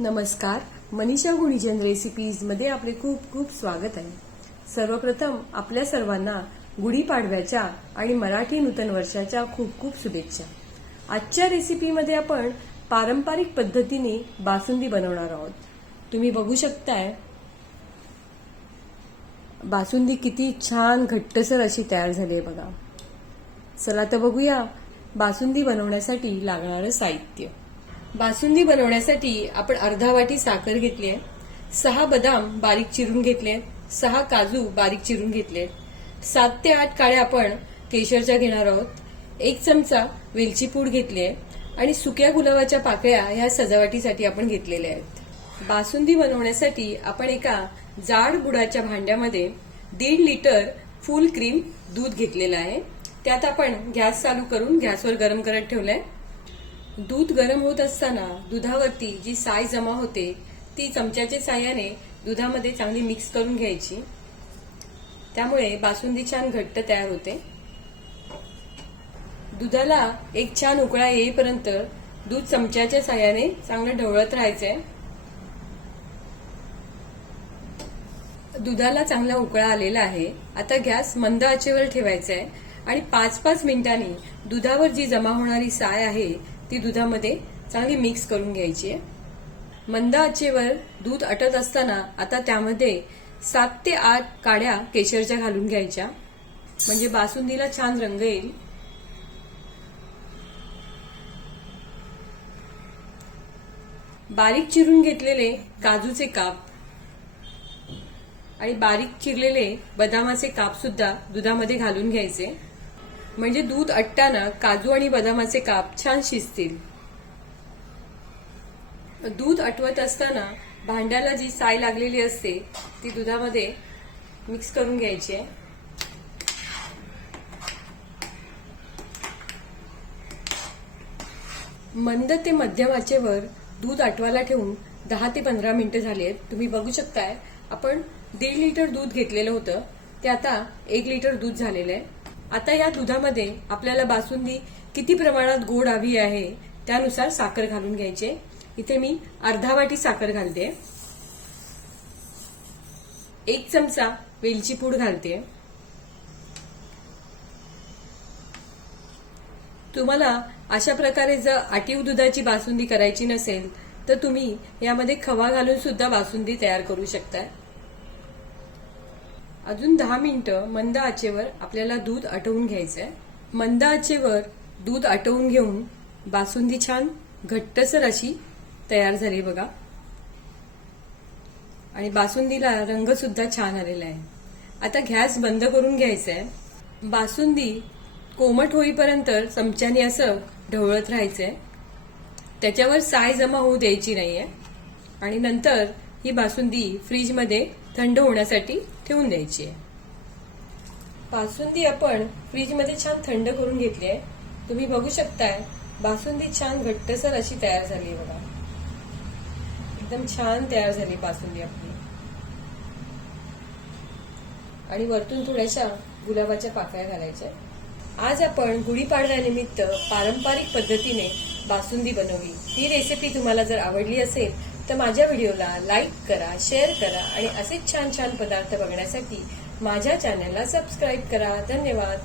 नमस्कार मनीषा गुणीजन रेसिपीजमध्ये आपले खूप खूप स्वागत आहे. सर्वप्रथम आपल्या सर्वांना गुढीपाडव्याच्या आणि मराठी नूतन वर्षाच्या खूप खूप शुभेच्छा. आजच्या रेसिपीमध्ये आपण पारंपरिक पद्धतीने बासुंदी बनवणार आहोत. तुम्ही बघू शकताय बासुंदी किती छान घट्टसर अशी तयार झाली आहे बघा. चला तर बघूया बासुंदी बनवण्यासाठी लागणारं साहित्य. बासुंदी बनवण्यासाठी आपण अर्धा वाटी साखर घेतली आहे. सहा बदाम बारीक चिरून घेतले सहा काजू बारीक चिरून घेतले सात ते आठ काळ्या आपण केशरच्या घेणार आहोत. एक चमचा वेलची पूड घेतली आहे. आणि सुक्या गुलाबाच्या पाकळ्या ह्या सजावटीसाठी आपण घेतलेल्या आहेत. बासुंदी बनवण्यासाठी आपण एका जाड बुडाच्या भांड्यामध्ये दीड लिटर फुल क्रीम दूध घेतलेलं आहे. त्यात आपण गॅस चालू करून गॅसवर गरम करत ठेवलंय. दूध गरम होत असताना दुधावरती जी साय जमा होते ती चमच्याच्या साह्याने दुधामध्ये चांगली मिक्स करून घ्यायची. त्यामुळे बासुंदी छान घट्ट तयार होते. दुधाला एक छान उकळा येईपर्यंत दूध चमच्याच्या साह्याने चांगलं ढवळत राहायचंय. दुधाला चांगला उकळा आलेला आहे. आता गॅस मंद आचेवर ठेवायचा आहे आणि पाच पाच मिनिटांनी दुधावर जी जमा होणारी साय आहे ती दुधामध्ये चांगली मिक्स करून घ्यायची आहे. मंद आचेवर दूध अटत असताना आता त्यामध्ये सात ते आठ काड्या केशरच्या घालून घ्यायच्या. म्हणजे बासुंदीला छान रंग येईल. बारीक चिरून घेतलेले काजूचे काप आणि बारीक चिरलेले बदामाचे काप सुद्धा दुधामध्ये घालून घ्यायचे. म्हणजे दूध अटताना काजू आणि बदामाचे काप छान शिजतील. दूध आटवत असताना भांड्याला जी साय लागलेली असते ती दुधामध्ये मिक्स करून घ्यायची आहे. मंद ते मध्यम आचेवर दूध आटवायला ठेवून दहा ते पंधरा मिनिटं झाली आहेत. तुम्ही बघू शकताय आपण दीड लिटर दूध घेतलेलं होतं ते आता एक लिटर दूध झालेलं आहे. आता या दुधामध्ये आपल्याला बासुंदी किती प्रमाणात गोड हवी आहे त्यानुसार साखर घालून घ्यायचे. इथे मी अर्धा वाटी साखर घालते. एक चमचा वेलची पूड घालते. तुम्हाला अशा प्रकारे जर आटीव दुधाची बासुंदी करायची नसेल तर तुम्ही यामध्ये खवा घालून सुद्धा बासुंदी तयार करू शकता. अजून दहा मिनिटं मंद आचेवर आपल्याला दूध आटवून घ्यायचंय. मंद आचेवर दूध आटवून घेऊन बासुंदी छान घट्टसर अशी तयार झाली बघा. आणि बासुंदीला रंग सुद्धा छान आलेला आहे. आता गॅस बंद करून घ्यायचा आहे बासुंदी कोमट होईपर्यंत चमच्याने असं ढवळत राहायचंय. त्याच्यावर साय जमा होऊ द्यायची नाहीये. आणि नंतर ही बासुंदी फ्रीजमध्ये थंड होण्यासाठी ठेवून द्यायची आहे. बासुंदी आपण फ्रीजमध्ये छान थंड करून घेतली आहे. तुम्ही बघू शकताय बासुंदी छान घट्टसर अशी तयार झाली आहे बघा. एकदम छान तयार झाली बासुंदी आपली. आणि वरतून थोड्याशा गुलाबाच्या पाकळ्या घालायच्या आज आपण गुढीपाडव्यानिमित्त पारंपरिक पद्धतीने बासुंदी बनवली. ही रेसिपी तुम्हाला जर आवडली असेल तर माझ्या व्हिडिओला लाईक करा शेअर करा आणि असेच छान छान पदार्थ बघण्यासाठी माझ्या चॅनलला सबस्क्राईब करा. धन्यवाद.